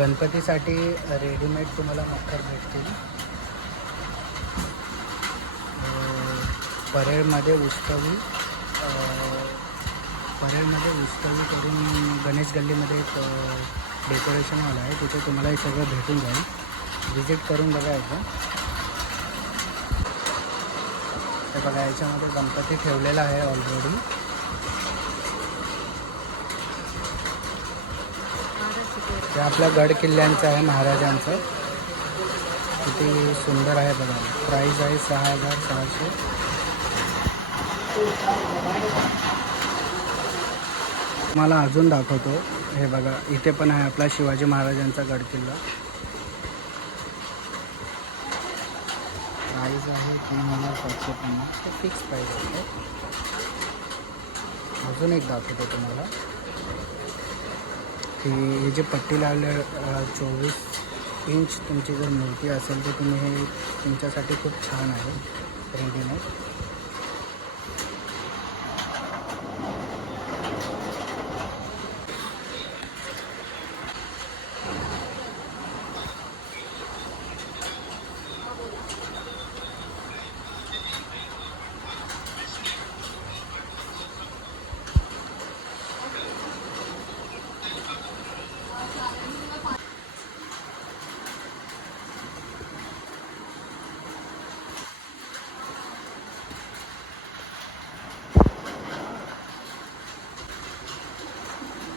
गणपतीसाठी रेडीमेड तुम्हाला मखर भेटतील. परेडमध्ये उस्तवी करून गणेश गल्लीमध्ये एक डेकोरेशन हॉल आहे, तिथे तुम्हाला हे सगळं भेटून जाईल. विजिट करून बघा एकदा. हे बघा, याच्यामध्ये गणपती ठेवलेला आहे ऑलरेडी. ते आपल्या गड किल्ल्यांचं आहे, महाराजांचं. किती सुंदर आहे बघा. प्राईस आहे 6,600. मला अजून दाखवतो. हे बघा, इथे पण आहे आपला शिवाजी महाराजांचा गड किल्ला. प्राईस आहे 3,750. फिक्स प्राईस आहे. अजून एक दाखवतो तुम्हाला. ही जे पट्टी लावले 24 इंच तुमची जर मूर्ती असेल तर तुम्ही हे तुमच्यासाठी खूप छान आहे रेडीमेड.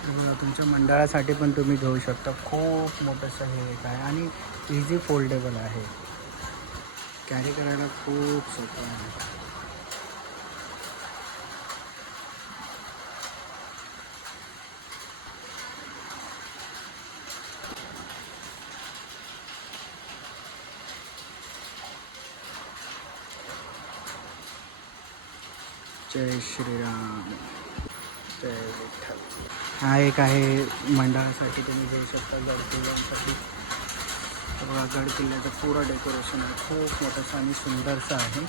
बघा, तुमच्या मंडळासाठी पण तुम्ही घेऊ शकता. खूप मोठंसं हे एक आहे आणि इझी फोल्डेबल आहे. कॅरी करायला खूप सोपं आहे. जय श्रीराम, जय विठ्ठल. हा एक आहे मंडळासाठी तुम्ही घेऊ शकता गड किल्ल्यांसाठी. बघा, गड किल्ल्याचं पुरं डेकोरेशन आहे. खूप मोठंसं आणि सुंदरसं आहे.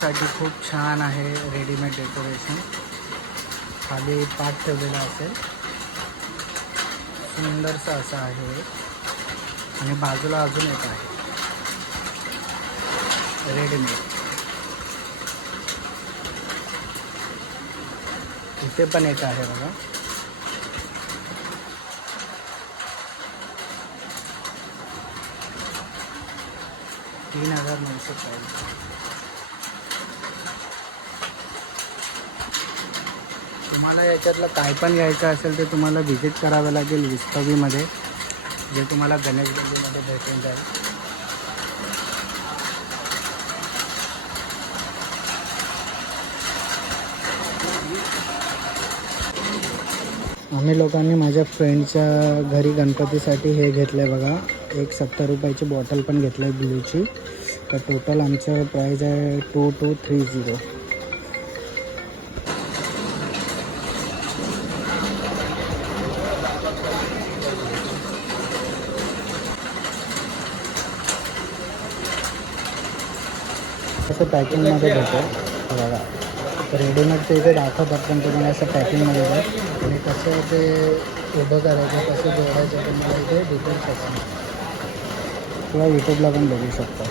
साठी खूप छान आहे रेडीमेड डेकोरेशन. खाली पाट ठेवलेला असेल, सुंदरसं असं आहे. आणि बाजूला अजून एक आहे रेडीमेड. इथे पण एक आहे बघा. $3,900. तुम्हाला याच्यातलं काय पण घ्यायचं असेल तर तुम्हाला व्हिजिट करावं लागेल विस्तवीमध्ये, जे तुम्हाला गणेश गल्लीमध्ये भेटून जाईल. आम्ही लोकांनी माझ्या फ्रेंडच्या घरी गणपतीसाठी हे घेतलं आहे बघा. एक 70 रुपयाची बॉटल पण घेतलं आहे ब्लूची. तर टोटल आमचं प्राईज आहे 2230. असं पॅकिंगमध्ये भेटेल बघा. रेडीमेडचं इथे दाखवतात, पण तुम्हाला असं पॅकिंगमध्ये जाईल. आणि कसं ते उभं करायचं, कसं जोडायचं, तुम्हाला इथे डिटेल्स असणार. किंवा यूट्यूबला पण बघू शकता.